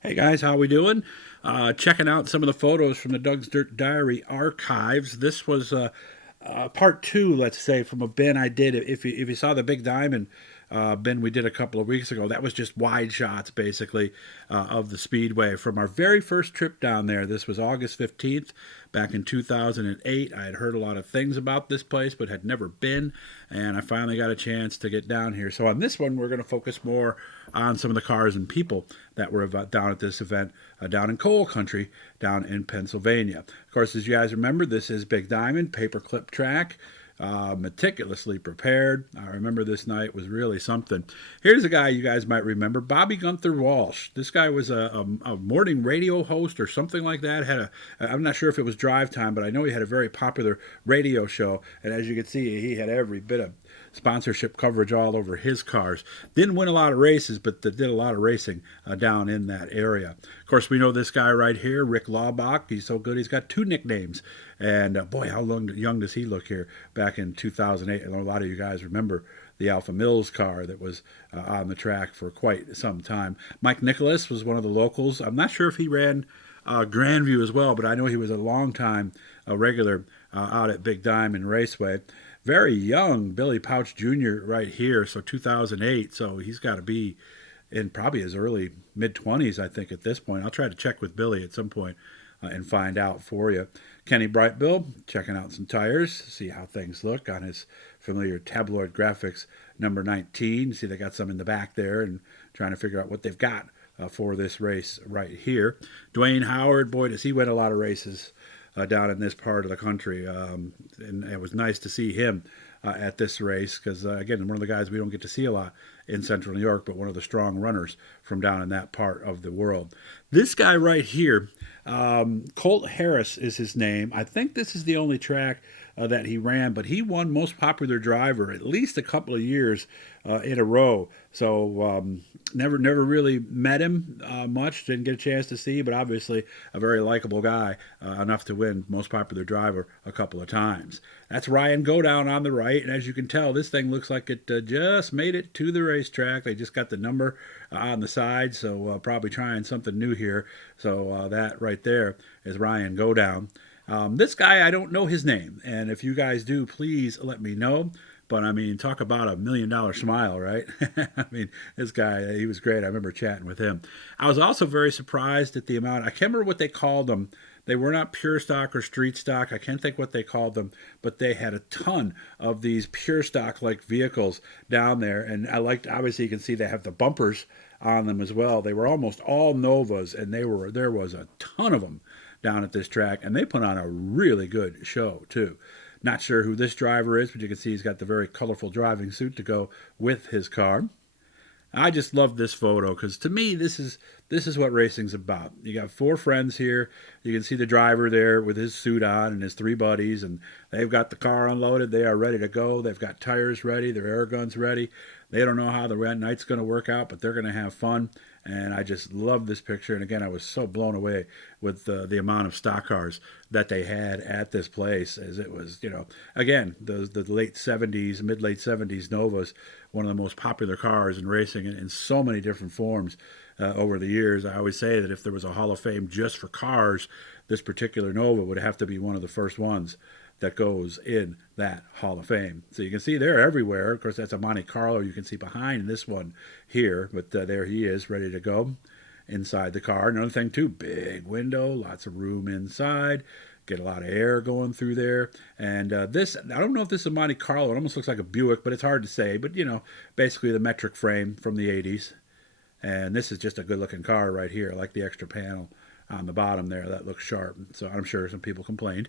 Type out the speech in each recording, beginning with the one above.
Hey guys, how we doing? Checking out some of the photos from the Doug's Dirt Diary archives. This was part two, let's say, from a bin I did. If you saw the Big Diamond bin we did a couple of weeks ago, that was just wide shots basically of the Speedway from our very first trip down there. This was August 15th back in 2008. I had heard a lot of things about this place, but had never been, and I finally got a chance to get down here. So on this one, we're going to focus more on some of the cars and people that were down at this event down in coal country down in Pennsylvania. Of course, as you guys remember, this is Big Diamond paperclip track. Meticulously prepared. I remember this night was really something. Here's a guy you guys might remember, Bobby Gunther Walsh. This guy was a morning radio host or something like that. I'm not sure if it was drive time, but I know he had a very popular radio show. And as you can see, he had every bit of sponsorship coverage all over his cars. Didn't win a lot of races, but did a lot of racing down in that area. Of course, we know this guy right here, Rick Laubach. He's so good, he's got two nicknames. And boy, how young does he look here back in 2008. I know a lot of you guys remember the Alpha Mills car that was on the track for quite some time. Mike Nicholas was one of the locals. I'm not sure if he ran Grandview as well, but I know he was a long time regular out at Big Diamond Raceway. Very young Billy Pouch Jr. right here, so 2008. So he's got to be in probably his early mid 20s, I think, at this point. I'll try to check with Billy at some point and find out for you. Kenny Brightbill checking out some tires, see how things look on his familiar tabloid graphics number 19. See, they got some in the back there and trying to figure out what they've got for this race right here. Dwayne Howard, boy, does he win a lot of races down in this part of the country. And it was nice to see him at this race because, again, one of the guys we don't get to see a lot in central New York, but one of the strong runners from down in that part of the world. This guy right here, Colt Harris is his name. I think this is the only track that he ran, but he won most popular driver at least a couple of years in a row. So never really met him much, didn't get a chance to see, but obviously a very likable guy, enough to win most popular driver a couple of times. That's Ryan Godown on the right, and as you can tell, this thing looks like it just made it to the racetrack. They just got the number on the side, so probably trying something new here. So that right there is Ryan Godown. This guy, I don't know his name, and if you guys do, please let me know. But I mean, talk about $1 million smile, right? I mean, this guy, he was great. I remember chatting with him. I was also very surprised at the amount. I can't remember what they called them. They were not pure stock or street stock. I can't think what they called them, but they had a ton of these pure stock like vehicles down there. And I liked, obviously, you can see they have the bumpers on them as well. They were almost all Novas, and there was a ton of them down at this track, and they put on a really good show too. Not sure who this driver is, but you can see he's got the very colorful driving suit to go with his car. I just love this photo because to me this is what racing's about. You got four friends here. You can see the driver there with his suit on and his three buddies, and they've got the car unloaded. They are ready to go. They've got tires ready. Their air guns ready. They don't know how the night's going to work out, but they're going to have fun. And I just love this picture. And again, I was so blown away with the amount of stock cars that they had at this place, as it was, again, the late 70s, mid late 70s Novas, one of the most popular cars in racing in so many different forms over the years. I always say that if there was a Hall of Fame just for cars, this particular Nova would have to be one of the first ones that goes in that Hall of Fame. So you can see they're everywhere. Of course, that's a Monte Carlo you can see behind this one here, but there he is, ready to go inside the car. Another thing, too, big window, lots of room inside. Get a lot of air going through there. And this, I don't know if this is a Monte Carlo. It almost looks like a Buick, but it's hard to say. But, basically the metric frame from the 80s. And this is just a good-looking car right here. I like the extra panel on the bottom there. That looks sharp. So I'm sure some people complained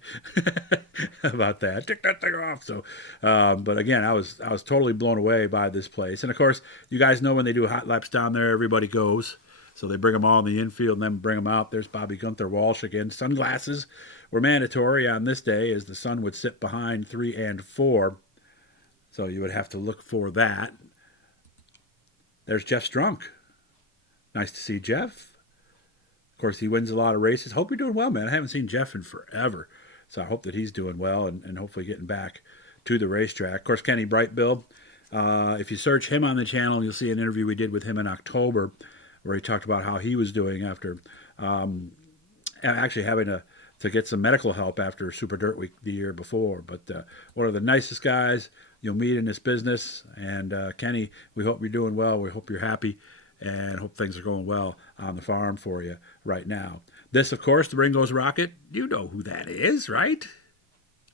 about that. Take that thing off. So, but again, I was totally blown away by this place. And of course, you guys know when they do hot laps down there, everybody goes. So they bring them all in the infield and then bring them out. There's Bobby Gunther Walsh again. Sunglasses were mandatory on this day as the sun would sit behind 3 and 4. So you would have to look for that. There's Jeff Strunk. Nice to see Jeff. Of course, he wins a lot of races. Hope you're doing well, man. I haven't seen Jeff in forever. So I hope that he's doing well and hopefully getting back to the racetrack. Of course, Kenny Brightbill. If you search him on the channel, you'll see an interview we did with him in October. where he talked about how he was doing after actually having to get some medical help after Super Dirt Week the year before. But one of the nicest guys you'll meet in this business. And Kenny, we hope you're doing well. We hope you're happy and hope things are going well on the farm for you right now. This, of course, the Ringo's Rocket. You know who that is, right?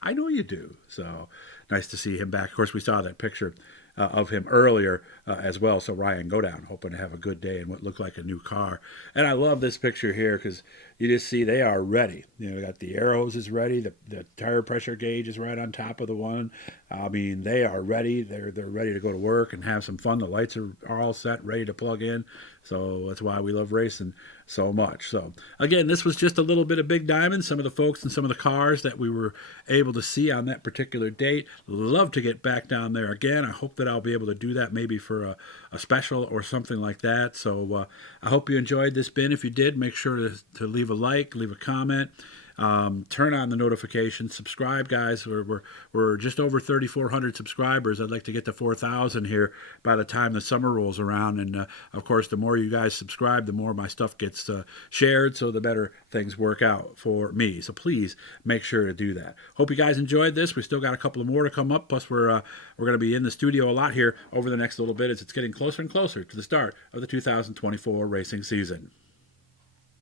I know you do. So nice to see him back. Of course, we saw that picture of him earlier as well. So Ryan, go down, hoping to have a good day in what looked like a new car. And I love this picture here because you just see they are ready. You know, they got the air hose is ready. The tire pressure gauge is right on top of the one. I mean, they are ready. They're ready to go to work and have some fun. The lights are all set, ready to plug in. So that's why we love racing so much. So again, this was just a little bit of Big Diamond, some of the folks and some of the cars that we were able to see on that particular date. Love to get back down there again. I hope that I'll be able to do that maybe for a special or something like that. So I hope you enjoyed this bin. If you did, make sure to leave a like, leave a comment. Turn on the notifications, subscribe, guys. We're just over 3,400 subscribers. I'd like to get to 4,000 here by the time the summer rolls around. And of course, the more you guys subscribe, the more my stuff gets shared, so the better things work out for me. So please make sure to do that. Hope you guys enjoyed this. We still got a couple of more to come up. Plus, we're going to be in the studio a lot here over the next little bit as it's getting closer and closer to the start of the 2024 racing season.